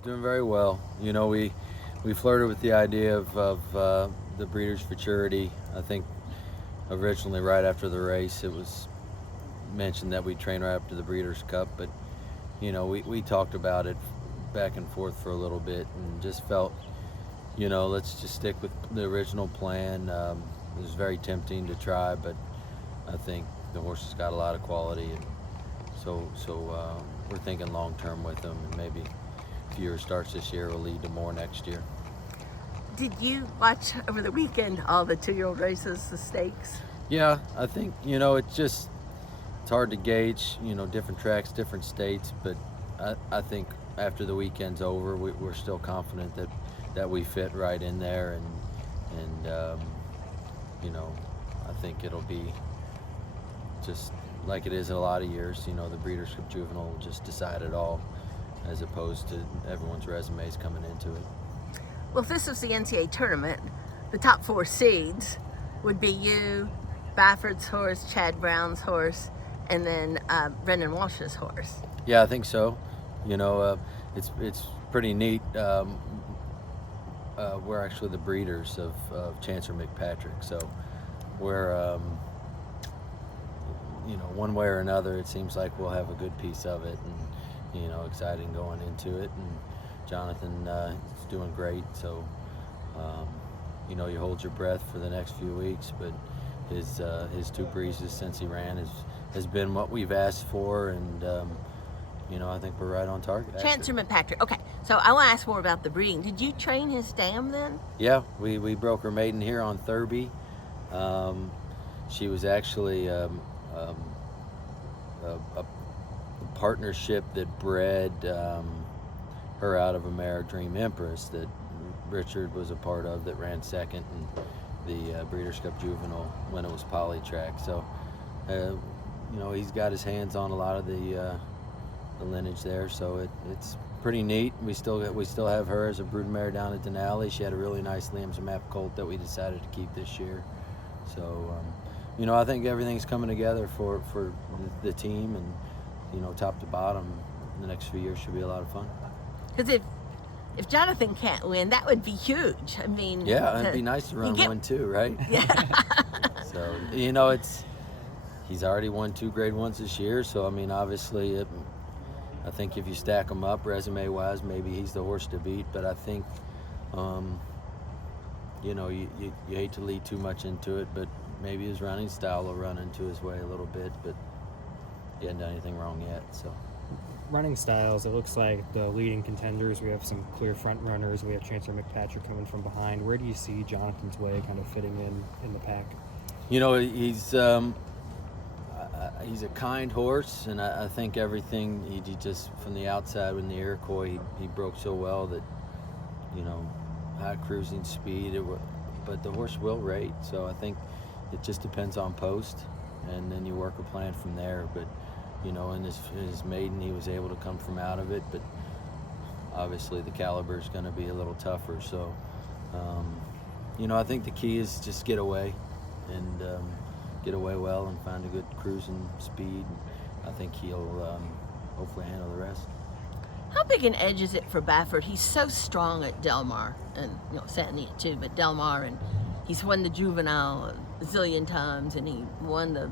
He's doing very well. You know, we flirted with the idea of the Breeders' Futurity. I think originally right after the race it was mentioned that we'd train right up to the Breeders' Cup, but you know, we talked about it back and forth for a little bit and just felt, you know, let's just stick with the original plan. It was very tempting to try, but I think the horse has got a lot of quality, and so we're thinking long term with him, and maybe fewer starts this year will lead to more next year. Did you watch over the weekend all the 2-year-old races, the stakes? Yeah, I think, you know, it's hard to gauge, you know, different tracks, different states, but I think after the weekend's over, we're still confident that we fit right in there, and you know, I think it'll be just like it is in a lot of years. You know, the Breeders' Cup Juvenile will just decide it all, as opposed to everyone's resumes coming into it. Well, if this was the NCAA tournament, the top 4 seeds would be you, Bafford's horse, Chad Brown's horse, and then Brendan Walsh's horse. Yeah, I think so. You know, it's pretty neat. We're actually the breeders of Chancellor McPatrick, so we're you know, one way or another, it seems like we'll have a good piece of it, and you know, exciting going into it. And Jonathan is doing great, so you know, you hold your breath for the next few weeks, but his 2 breezes since he ran has been what we've asked for, and you know, I think we're right on target. Chancellor McPatrick. Okay, so I want to ask more about the breeding. Did you train his dam then? Yeah, we broke her maiden here on Thurby. She was actually a partnership that bred her out of a mare, Dream Empress, that Richard was a part of, that ran second in the Breeders' Cup Juvenile when it was poly track. So you know, he's got his hands on a lot of the lineage there, so it's pretty neat. We still have her as a broodmare down at Denali. She had a really nice Liam's Map colt that we decided to keep this year. So you know, I think everything's coming together for the team, and you know, top to bottom, the next few years should be a lot of fun. Because if Jonathan can't win, that would be huge. I mean, yeah, it'd be nice to run 1 too, right? Yeah. So you know, he's already won 2 grade 1s this year, so I mean, obviously I think if you stack them up resume-wise, maybe he's the horse to beat. But I think, you know, you hate to lead too much into it, but maybe his running style will run into his way a little bit. But he hasn't done anything wrong yet. So, running styles, it looks like the leading contenders, we have some clear front runners. We have Chancellor McPatrick coming from behind. Where do you see Jonathan's way kind of fitting in the pack? You know, he's a kind horse, and I think everything he just from the outside with the Iroquois, he broke so well that, you know, high cruising speed, but the horse will rate. So I think it just depends on post, and then you work a plan from there. But you know, in his maiden, he was able to come from out of it, but obviously the caliber is going to be a little tougher. So you know, I think the key is just get away and get away well and find a good cruising speed. I think he'll hopefully handle the rest. How big an edge is it for Bafford? He's so strong at Del Mar, and you know, Santa Anita too, but Del Mar, and he's won the Juvenile a zillion times, and he won the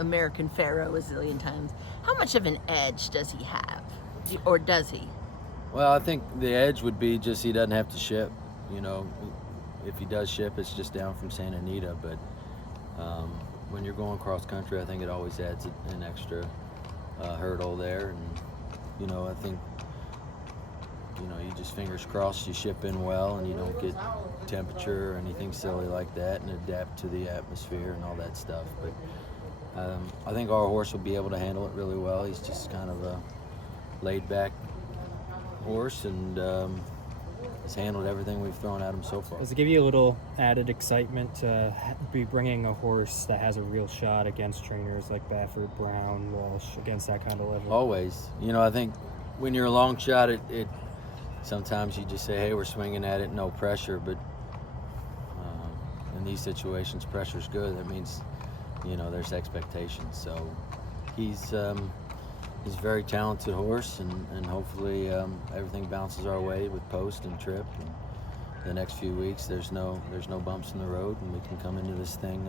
American Pharaoh a zillion times. How much of an edge does he have, or does he? Well, I think the edge would be just he doesn't have to ship. You know, if he does ship, it's just down from Santa Anita, but when you're going cross country, I think it always adds an extra hurdle there. And you know, I think, you know, you just fingers crossed you ship in well and you don't get temperature or anything silly like that, and adapt to the atmosphere and all that stuff. But I think our horse will be able to handle it really well. He's just kind of a laid back horse, and has handled everything we've thrown at him so far. Does it give you a little added excitement to be bringing a horse that has a real shot against trainers like Bafford, Brown, Walsh, against that kind of level? Always. You know, I think when you're a long shot, it sometimes you just say, hey, we're swinging at it, no pressure. But in these situations, pressure's good. That means, you know, there's expectations. So he's He's a very talented horse, and hopefully everything bounces our way with post and trip. And the next few weeks, there's no bumps in the road, and we can come into this thing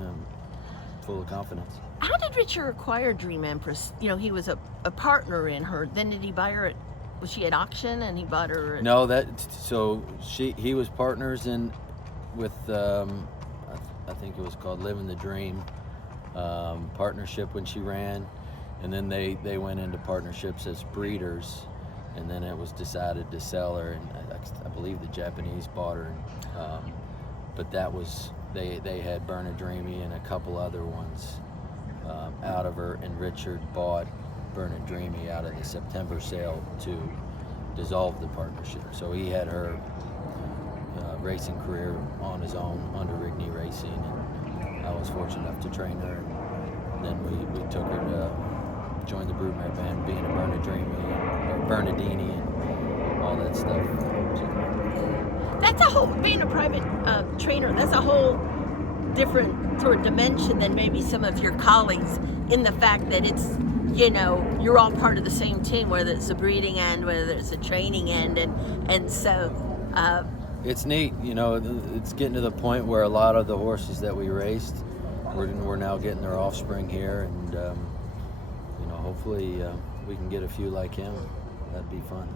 full of confidence. How did Richard acquire Dream Empress? You know, he was a partner in her. Then did he buy her at? Was she at auction and he bought her? No, he was partners with I think it was called Living the Dream partnership when she ran, and then they went into partnerships as breeders, and then it was decided to sell her, and I believe the Japanese bought her, but that was they had Bernadremi and a couple other ones out of her, and Richard bought Bernadremi out of the September sale to dissolve the partnership. So he had her racing career on his own under Rigney Racing, and I was fortunate enough to train her. And then we took her to join the broodmare band, being a Bernardini and all that stuff. So, That's a whole, being a private trainer, that's a whole different sort of dimension than maybe some of your colleagues, in the fact that it's, you know, you're all part of the same team, whether it's the breeding end, whether it's the training end, and so it's neat, you know. It's getting to the point where a lot of the horses that we raced, we're now getting their offspring here, and you know, hopefully we can get a few like him. That'd be fun.